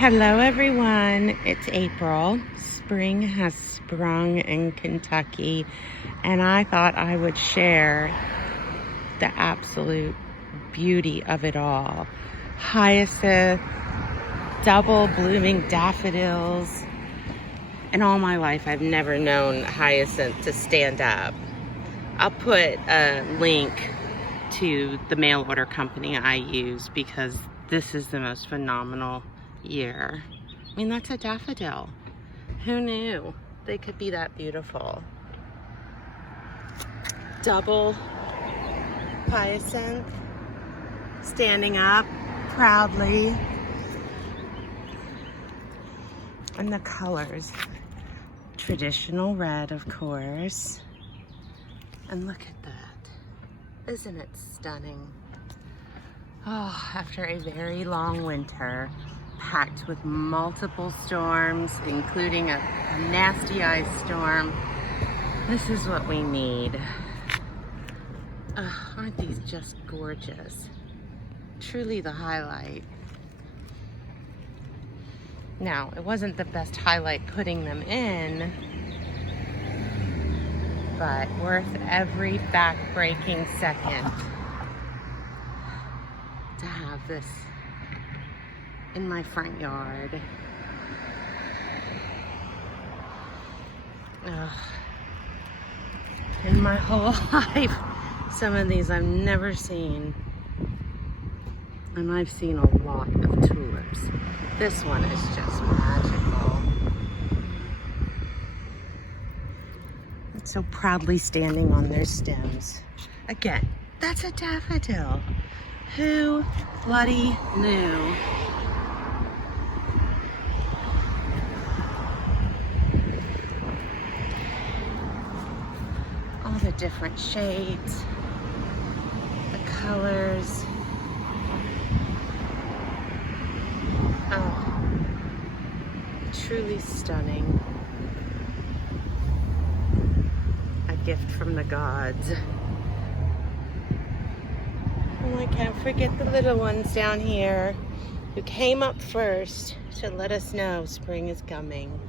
Hello everyone, it's April. Spring has sprung in Kentucky, and I thought I would share the absolute beauty of it all. Hyacinth, double blooming daffodils. In all my life, I've never known hyacinth to stand up. I'll put a link to the mail order company I use because this is the most phenomenal year. I mean, that's a daffodil. Who knew they could be that beautiful? Double hyacinth standing up proudly. And the colors, traditional red, of course. And look at that. Isn't it stunning? Oh, after a very long winter, packed with multiple storms, including a nasty ice storm, this is what we need. Aren't these just gorgeous? Truly the highlight. Now, it wasn't the best highlight putting them in, but worth every back-breaking second to have this in my front yard. In my whole life, some of these I've never seen. And I've seen a lot of tulips. This one is just magical. It's so proudly standing on their stems. Again, that's a daffodil. Who bloody knew? All the different shades, the colors. Oh, truly stunning. A gift from the gods. Oh, I can't forget the little ones down here who came up first to let us know spring is coming.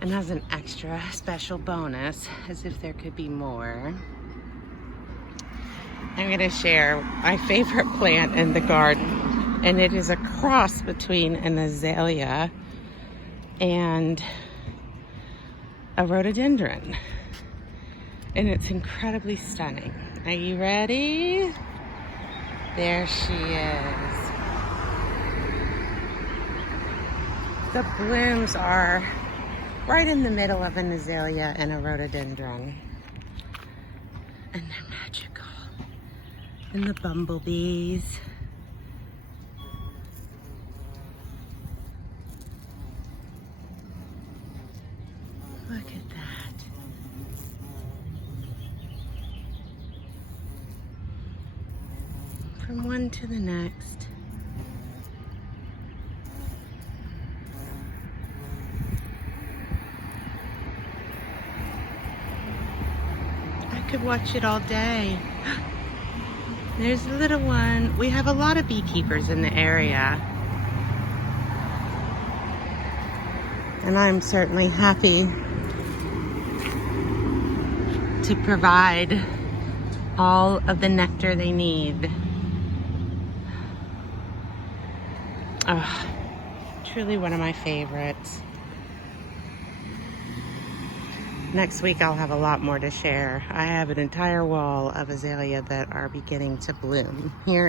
And as an extra special bonus, as if there could be more, I'm going to share my favorite plant in the garden, and it is a cross between an azalea and a rhododendron, and it's incredibly stunning. Are you ready? There she is. The blooms are right in the middle of an azalea and a rhododendron, and they're magical. And the bumblebees. Look at that. From one to the next. I could watch it all day. There's a little one. We have a lot of beekeepers in the area. And I'm certainly happy to provide all of the nectar they need. Oh, truly one of my favorites. Next week I'll have a lot more to share. I have an entire wall of azalea that are beginning to bloom here